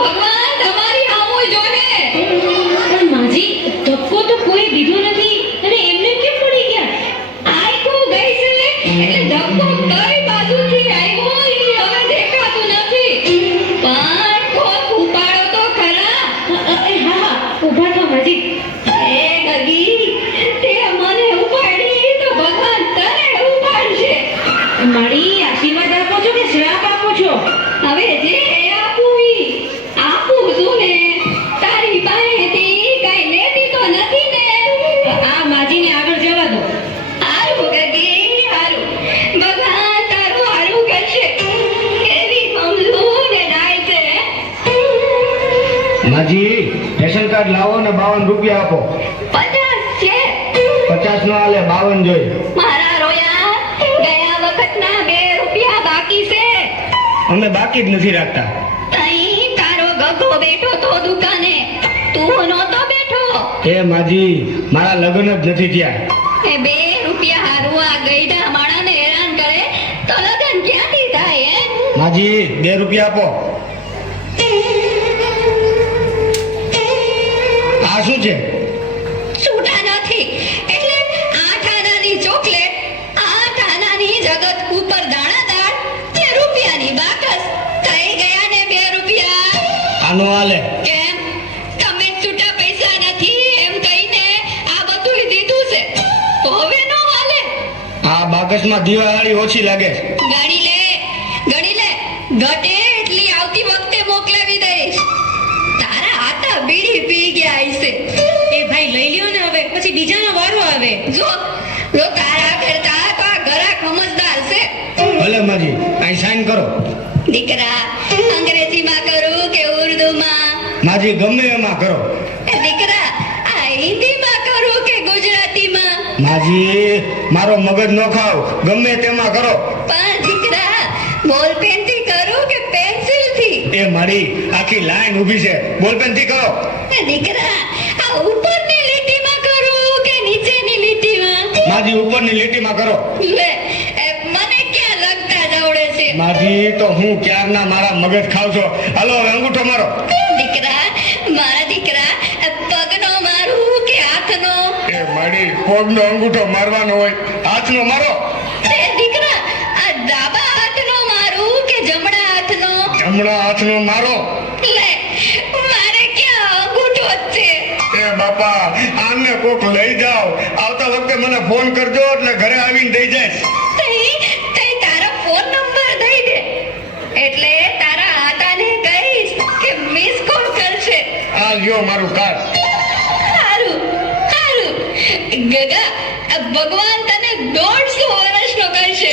ભગવાન તમારી આમો જોહે. પણ માજી ધક્કો તો કોઈ દીધો નથી અને એમને કેમ પડી ગયા? આઈકો ગઈ છે એટલે ધક્કો કઈ બાજુથી આવ્યો એ હવે દેખાતું નથી. પણ કોક ઉપાડો તો ખરા. હા ઊભા થો માજી. એ ગગી તે મને ઉપાડી તો ભગવાન તને ઉપાડશે. મારી આશીર્વાદ આપો છો કે શ્રાપ આપો છો? હવે જે આપું છું ને તારી પાસેથી કઈ લેતી તો નથી ને. આ માજીને આગળ જવા દો. હારું ગગી હારું. ભગવાન તારું હારું કરશે. એવી સમજુ ને નાય છે. માજી રેશન કાર્ડ લાવો ને 52 રૂપિયા આપો. 50 છે 50 નો હાલે 52 જોઈએ. મારા રોયા. ગયા વખતના 2 રૂપિયા બાકી છે. અમે બાકી જ નથી રાખતા. તઈ તારો ગગો બેઠો તો દુકાને, તું નહોતો બેઠો. એ માજી મારા લગ્ન જ નથી થયા. એ 2 રૂપિયા હારું આ ગઈઢા માણાને હેરાન કરે તો લગન ક્યાંથી થાય હે? માજી 2 રૂપિયા આપો. આ શું છે? છૂટા નથી એટલે 8 આનાની ચોકલેટ, 8 આનાની જગત ઉપર દાણાદાર, 2 રૂપિયાની બાકસ. થઈ ગયા ને 2 રૂપિયા. આનો હાલે. કેમ તમે છૂટા પૈસા નથી એમ કહીને આ બધું દીધું છે તો હવે નો હાલે. આ બાકસમાં દિવાળી ઓછી લાગે. ગણી લે ઘટે એટલી આવતી વખતે મોકલાવી દઈશ. તારા હાથા બીડી પી ગયા હશે. એ ભાઈ લઈ લ્યો ને હવે, પછી બીજાનો વારો આવે. જો તારા કરતા તો આ ઘરા સમજદાર છે. ભલે માજી અહીં સાઈન કરો. દીકરા અંગ્રેજીમાં કરું કે ઉર્દુમાં? માજી ગમે એમાં કરો. દીકરા આ હિન્દીમાં કરું કે ગુજરાતીમાં? માજી મારો મગજ ન ખાવ, ગમે તેમાં કરો. પણ દીકરા બોલપેન થી કરું કે પેન્સિલ થી? એ મારી આખી લાઈન ઊભી છે, બોલપેન થી કરો. દીકરા આ ઉપરની લીટીમાં કરું કે નીચેની લીટીમાં? માજી ઉપરની લીટીમાં કરો. લે મને ક્યાં લગતા જવડે છે. માજી તો હું ક્યારના મારા મગજ ખાવ છો. હાલો હવે અંગૂઠો મારો. દીકરા મારા દીકરા પગનો મારું કે હાથનો? એ મારી પગનો અંગૂઠો મારવાનો હોય, હાથનો મારો. એ દીકરા આ ડાબા હાથનો મારું કે જમણા હાથનો? જમણા હાથનો મારો. લે મારે ક્યાં અંગૂઠો જ છે. એ બાપા આમને કોક લઈ જાઓ. આવતા વખતે મને ફોન કરજો એટલે ઘરે આવીને દઈ જાય. તઈ તારો ફોન નંબર દઈ દે એટલે તારા આટાને કહીશ કે મિસ કોલ કરશે. આ લ્યો મારું કાર્ડ. હારું ગગા ભગવાન તને 150 વર્ષનો કરશે.